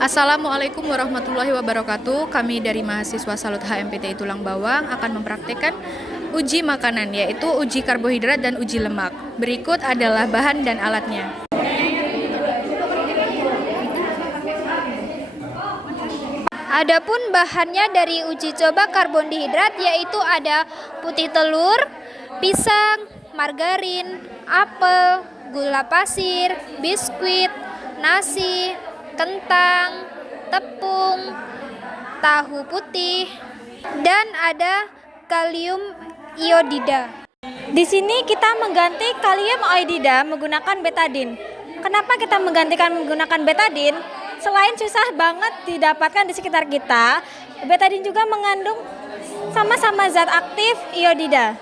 Assalamualaikum warahmatullahi wabarakatuh. Kami dari mahasiswa Salut HMPTI Tulang Bawang akan mempraktikkan uji makanan, yaitu uji karbohidrat dan uji lemak. Berikut adalah bahan dan alatnya. Adapun bahannya dari uji coba karbohidrat yaitu ada putih telur, pisang, margarin, apel, gula pasir, biskuit, nasi, kentang, tepung, tahu putih, dan ada kalium iodida. Di sini kita mengganti kalium iodida menggunakan betadin. Kenapa kita menggunakan betadin? Selain susah banget didapatkan di sekitar kita, betadin juga mengandung sama-sama zat aktif iodida.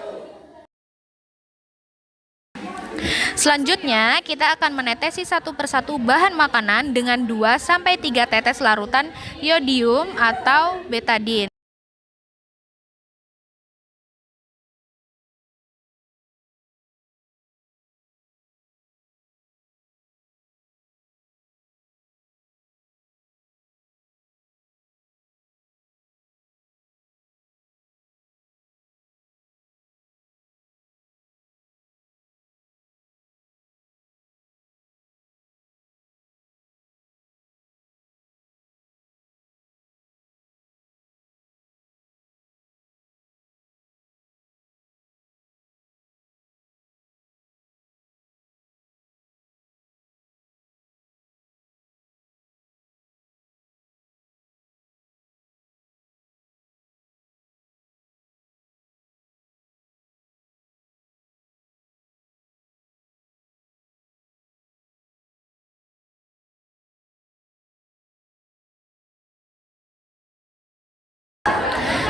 Selanjutnya, kita akan menetesi satu persatu bahan makanan dengan 2-3 tetes larutan iodium atau betadin.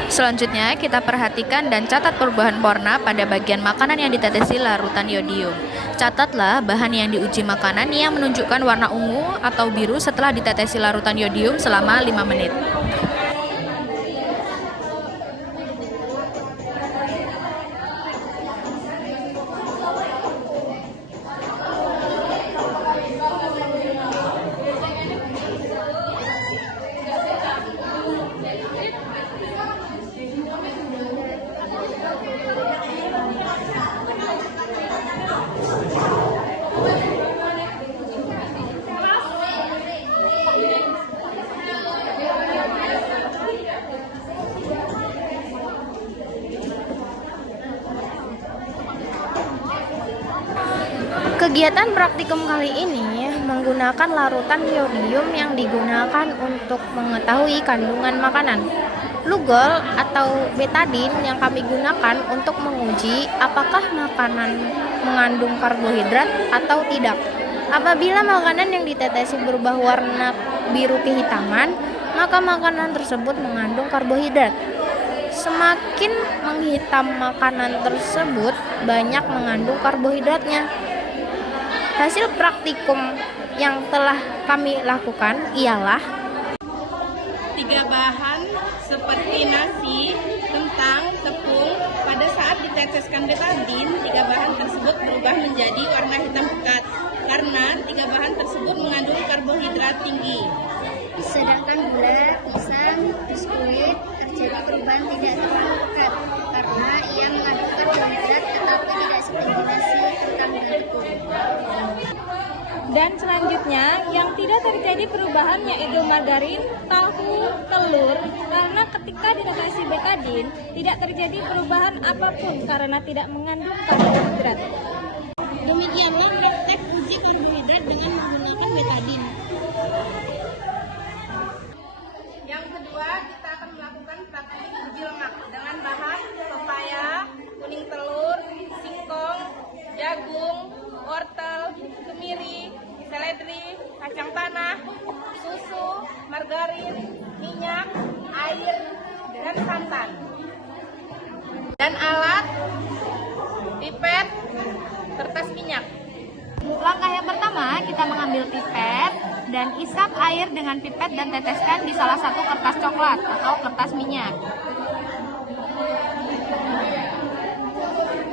Selanjutnya, kita perhatikan dan catat perubahan warna pada bagian makanan yang ditetesi larutan iodium. Catatlah bahan yang diuji makanan yang menunjukkan warna ungu atau biru setelah ditetesi larutan iodium selama 5 menit. Kegiatan praktikum kali ini menggunakan larutan iodium yang digunakan untuk mengetahui kandungan makanan. Lugol atau betadin yang kami gunakan untuk menguji apakah makanan mengandung karbohidrat atau tidak. Apabila makanan yang ditetesi berubah warna biru kehitaman, maka makanan tersebut mengandung karbohidrat. Semakin menghitam makanan tersebut, banyak mengandung karbohidratnya. Hasil praktikum yang telah kami lakukan ialah 3 bahan seperti nasi, kentang, tepung. Pada saat diteteskan betadin, 3 bahan tersebut berubah menjadi warna hitam pekat karena 3 bahan tersebut mengandung karbohidrat tinggi. Sedangkan gula, pisang, biskuit terjadi perubahan tidak terlalu pekat karena ia mengandung karbohidrat tetapi tidak setinggi nasi, kentang, dan tepung. Dan selanjutnya yang tidak terjadi perubahan yaitu margarin, tahu, telur, karena ketika ditetesi betadin tidak terjadi perubahan apapun karena tidak mengandung karbohidrat. Demikianlah praktek uji karbohidrat dengan menggunakan betadin. Yang kedua, kita akan melakukan praktik uji lemak dengan bahan pepaya, kuning telur, singkong, jagung, wortel, kemiri, seledri, kacang tanah, susu, margarin, minyak, air, dan santan. Dan alat, pipet, kertas minyak. Langkah yang pertama, kita mengambil pipet dan isap air dengan pipet dan teteskan di salah satu kertas coklat atau kertas minyak.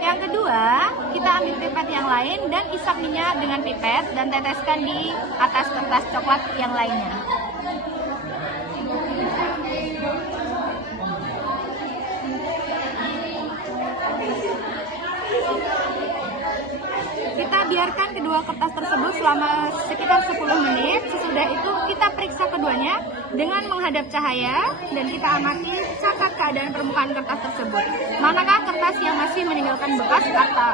Yang kedua, kita ambil pipet yang lain dan isap minyak dengan pipet dan teteskan di atas kertas coklat yang lainnya. Kita biarkan kedua kertas tersebut selama sekitar 10 menit. Sesudah itu kita periksa keduanya dengan menghadap cahaya dan kita amati catat keadaan permukaan kertas tersebut. Manakah kertas yang masih meninggalkan bekas atau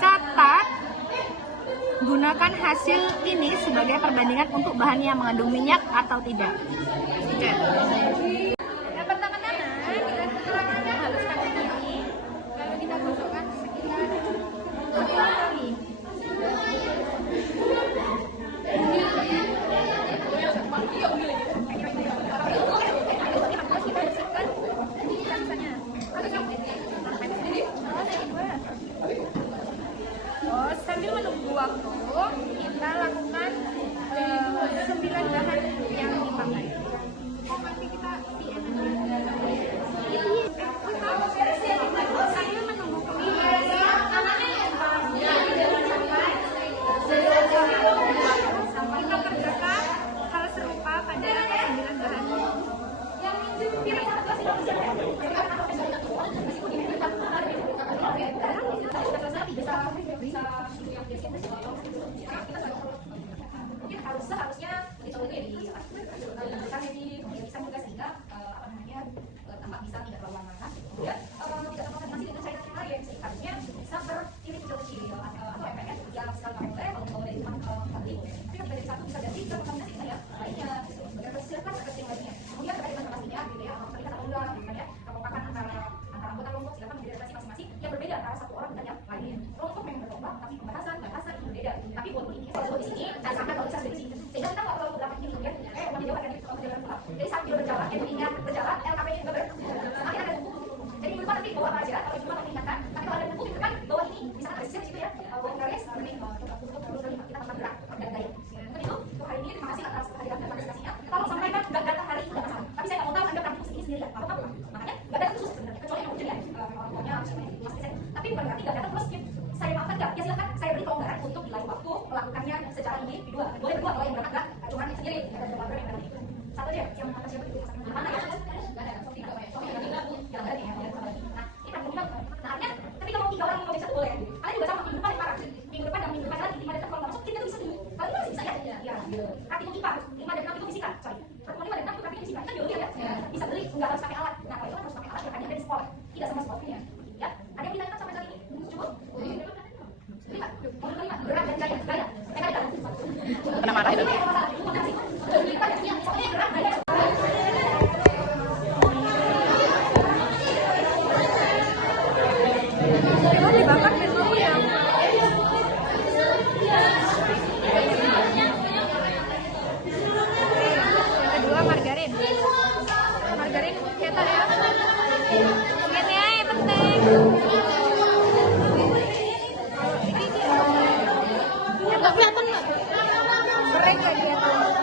catat. Gunakan hasil ini sebagai perbandingan untuk bahan yang mengandung minyak atau tidak. Oke. Yang pertama-tama kita haluskan ini, lalu kita gosokkan sekitar 4 kali. Sambil menunggu waktu, kita lakukan 9 bahan yang dipakai. Nanti kita sambil menunggu kita kerjakan hal serupa pada 9 bahan. Seharusnya itu ya di bisa juga sehingga tampak bisa tidak terlalu lama ya tidak sama masih dengan cairan yang lain harusnya bisa bertitik kecil atau efeknya yang sekali pakai kalau dari teman kali tapi kan dari satu bisa jadi bisa kontaminasi kita ya lainnya silakan seperti yang lainnya kemudian terkait dengan pastinya gitu ya terlihat atau enggak misalnya kekompakan antara anggota kelompok silakan menjadi masing-masing yang berbeda antara satu orang dengan yang lainnya kelompok memang berlomba tapi pembahasan itu berbeda tapi walaupun ini kalau di sini dan sampai kalau bisa dari sini sehingga kita nggak perlu berapa ini kemudian menjawab kan kalau berjalan pulang jadi saat kita berjalan yang ingat berjalan LKP juga nanti ada buku jadi lupa nanti bawa apa aja kalau cuma mengingatkan tapi kalau ada buku itu kan bawa ini bisa ada di situ ya bawa garis nanti kita akan gerak dan daya dan itu untuk hari ini terima kasih atas kehadiran dan partisipasinya kalau sampaikan nggak datang hari itu nggak masalah tapi saya nggak mau tahu anda praktik ini sendiri apa apa makanya nggak datang khusus sebenarnya kecuali yang urgent ya pokoknya tapi bukan berarti nggak datang terus saya maafkan nggak ya silakan saya beri kelonggaran untuk di lain waktu melakukannya secara individual boleh berdua kalau yang berangkat nggak cuma yang sendiri ada program yang berangkat satu aja yang mana siapa itu mana ya nggak ada tiga yang ada ya nah ini perbandingan nah artinya ketika mau 3 orang mau satu boleh kalian juga sama minggu depan parah minggu depan dan minggu depan lagi 5 dan kalau masuk kita bisa dulu kalau ini masih bisa ya artinya IPA 5 dan 6 itu fisika sorry pertemuan 5 dan 6 itu tapi fisika kan biologi ya bisa beli nggak harus pakai alat nah kalau itu kan harus pakai alat yang hanya dari sport tidak sama sportnya ya ada yang ditanyakan sampai saat ini cukup berat dan gaya Pernah marah itu? Kedua margarin cetak ya lihat ya yang penting ini nggak kelihatan nggak goreng nggak kelihatan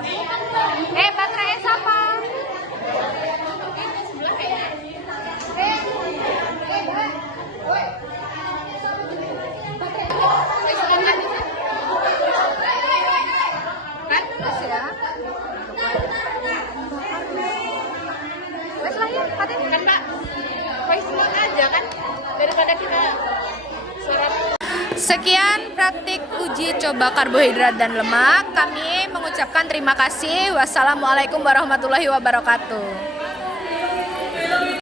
Baterainya siapa? Wes lah ya, kan Mbak. Voice note aja kan daripada kita suara. Sekian praktik uji coba karbohidrat dan lemak. Kami mengucapkan terima kasih. Wassalamualaikum warahmatullahi wabarakatuh.